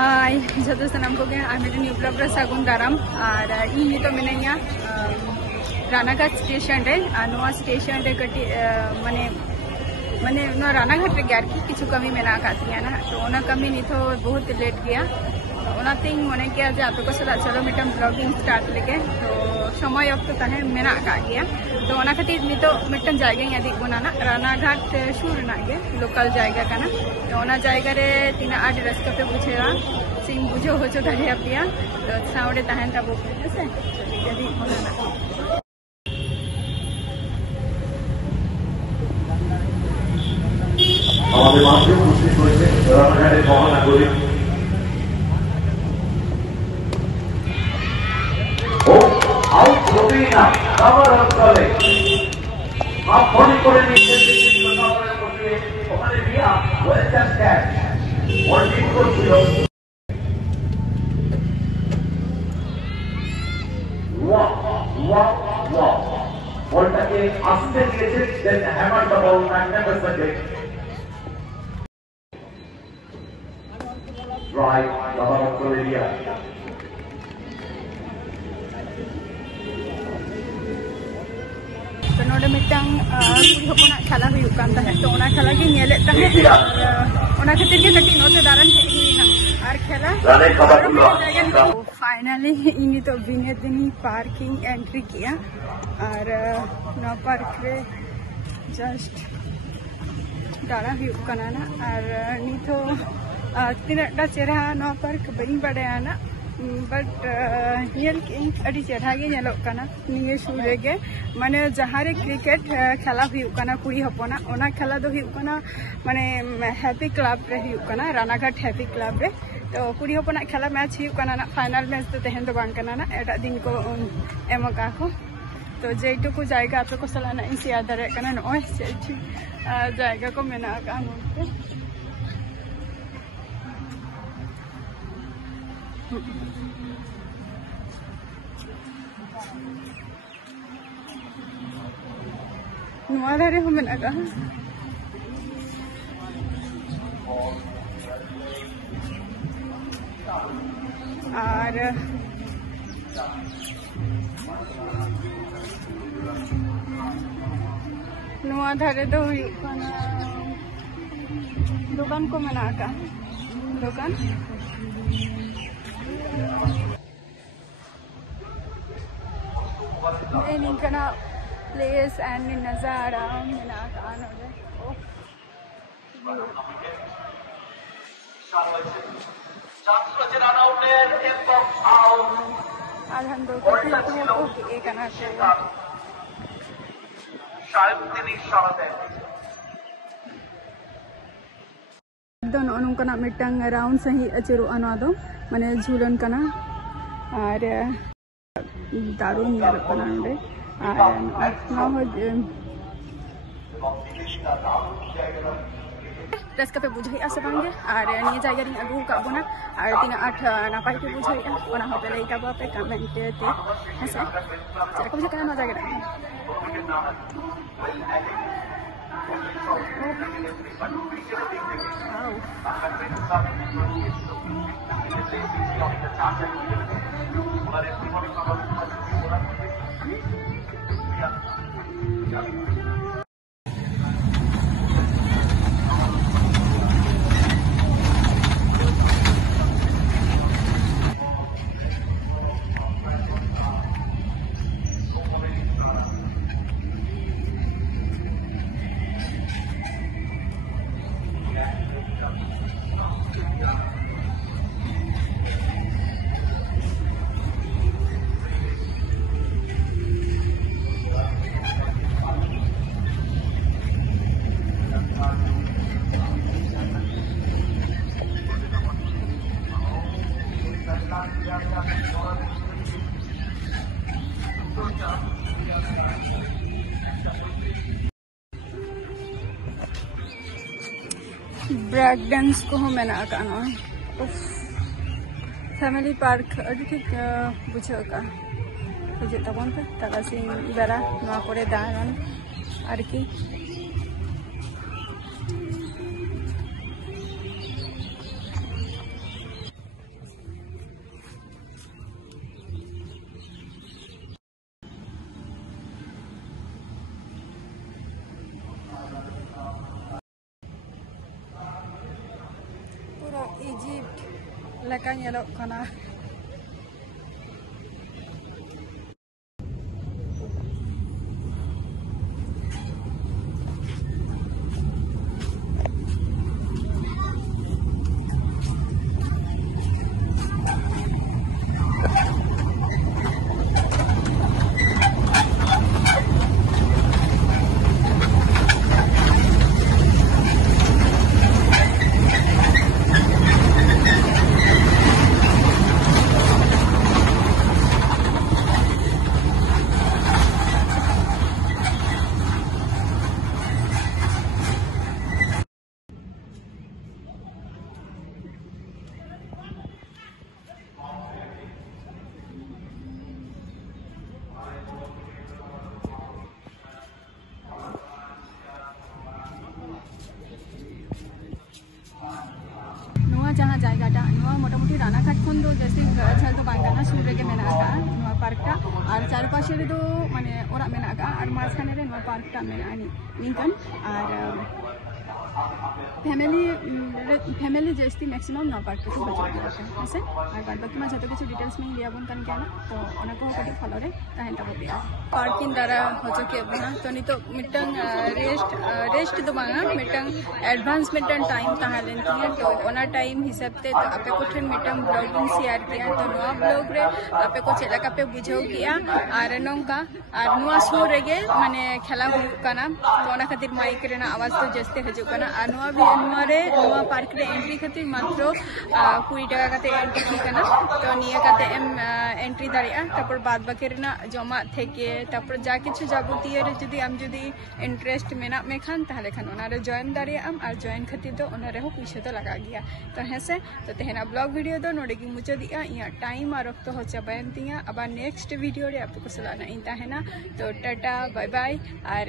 हाय जो सामान को न्यू ब्लॉग रे सागुन दाराम और इन तो मिनाइया रानाघाट स्टेशन रे स्टेशन रे कटी माने माने रानाघाट रे ग्यार की किछु कमी मेना कातिया ना तो ओना कमी नितो बहुत लेट गया तो ओनाते मने किया जे आपे को सला चलो मिटम ब्लॉगिंग स्टार्ट लेके तो समय वक्त ताहे मेना का गया तो ओना खातिर नितो मिटन जायगा यदि बोना ना रानाघाट सुर ना गे लोकल जायगा काना तो ओना जायगा रे तीना आठ रस्ता पे बुझेवा सिंग बुझो हो जो दाहे अपिया तो साउंडे ताहेन ता बोल से यदि बोना ना আমাদের মাঝে উপস্থিত হয়েছে রানাঘাটের মহানাগরিক ও আউট হবেই না খাবার অঞ্চলে আপনি করে নিচ্ছেন ওখানে দিয়া ওয়েস্টার্ন ক্যাচ ওয়ার্ল্ড করছিল বলটাকে আসতে দিয়েছে then hammer the ball magnificently Right, Lavar Australia. तो नोडे मिटंग कुड़ी हपना खेला हुई कान ता है तो ओना खेला के नेले ता है ओना खातिर के कटी नोते दारन हेना और खेला फाइनली इनी तो विनेदिनी पार्किंग एंट्री किया और नो पार्क रे जस्ट दारा हुई काना ना और नी तो तीना चेहरा नो पार्क बनी बड़ाया ना बट अड़ी चेहरा गे निये सुरे गे माने जहाँ रे क्रिकेट खेला हुई कुड़ी हपना ओना खेला दो माने हैप्पी क्लब रे हुई रानाघाट हैप्पी क्लब रे तो कुड़ी हपना खेला मैच हुई ना फाइनल मैच तो तेहन तो बांग ना एटा दिन को एमका को तो जेटू को जाएगा आप को सलाना इसी आधार नॉय जाएगा को मेना का नुआ धारे हो मेनागा और नुआ धारे दो दुकान को मेनागा दुकान इनका प्लेस एंड नज़ारा मेना कान नोंकना मिटंग राउंड सही अचेरो अना दो माने झूलन कना और दारुण यारपना नोडे रस्का पे बुझाई आसे बांगे और निये जायगा रिंग अगु का बोना और तीना आठ नापाई पे बुझाई ओना होते लई का पे कमेंट ते हसे चला को बुझा ना जायगा ब्रेक डांस को मेना काना फैमिली पार्क अभी ठीक बुझे का बुझे तबन पे तारासिंग बेरा नवा करे दारन आरकी अजीब लेका ñelok kana जहाँ जायगाटा मोटामुटी रानाघाट खन दो जैसे झल तो बांग काना सुर रेगे मेना का नोआ पार्कटा और चार पाशे रे दो माने ओरा मेना का और माझखाने रे नोआ पार्कटा मेना निंकन और फैमिली जैसे मैक्सिमम नोआ पार्क को बचा है और बाद बाकी मा जतो किछु डिटेल्स में लिया बन कान केना तो ओना को कटी फॉलो रे ताहेन तब बिया पार्किंग द्वारा होचो के बना तो नि तो मिटंग रेस्ट दो बांगा मिटंग एडवांस मिटंग टाइम ताहा लेन किया तो ओना टाइम हिसाब ते तो आपे को ठन मिटंग ब्लॉगिंग शेयर किया तो नोआ ब्लॉग रे आपे को चेला का पे बुझाव किया और नोंका और नोआ शो रेगे माने खेला हुयु काना तो ओना खातिर माइक रेना आवाज तो जस्ते हजु काना और नोआ पार्क रे एंट्री खातिर मात्र 20 टाका काते एंट्री काना तो निया काते एम एंट्री दारिया तापर बाद बाकी रेना जमा थेके तापर जा किछु जाबुतीय रे जदी आम जदी इंटरेस्ट मेना मे खान ताहले खान ओना रे जॉइन दारिया आम और जॉइन खातिर तो ओना रे हो पैसा तो लगा गया तो हेसे तो तेहना ब्लॉग वीडियो दो नोडे की मुचादिया इया टाइम और वक्त हो चाबायन तिया अब नेक्स्ट वीडियो रे आपको सलाना इन ताहेना तो टाटा बाय बाय। और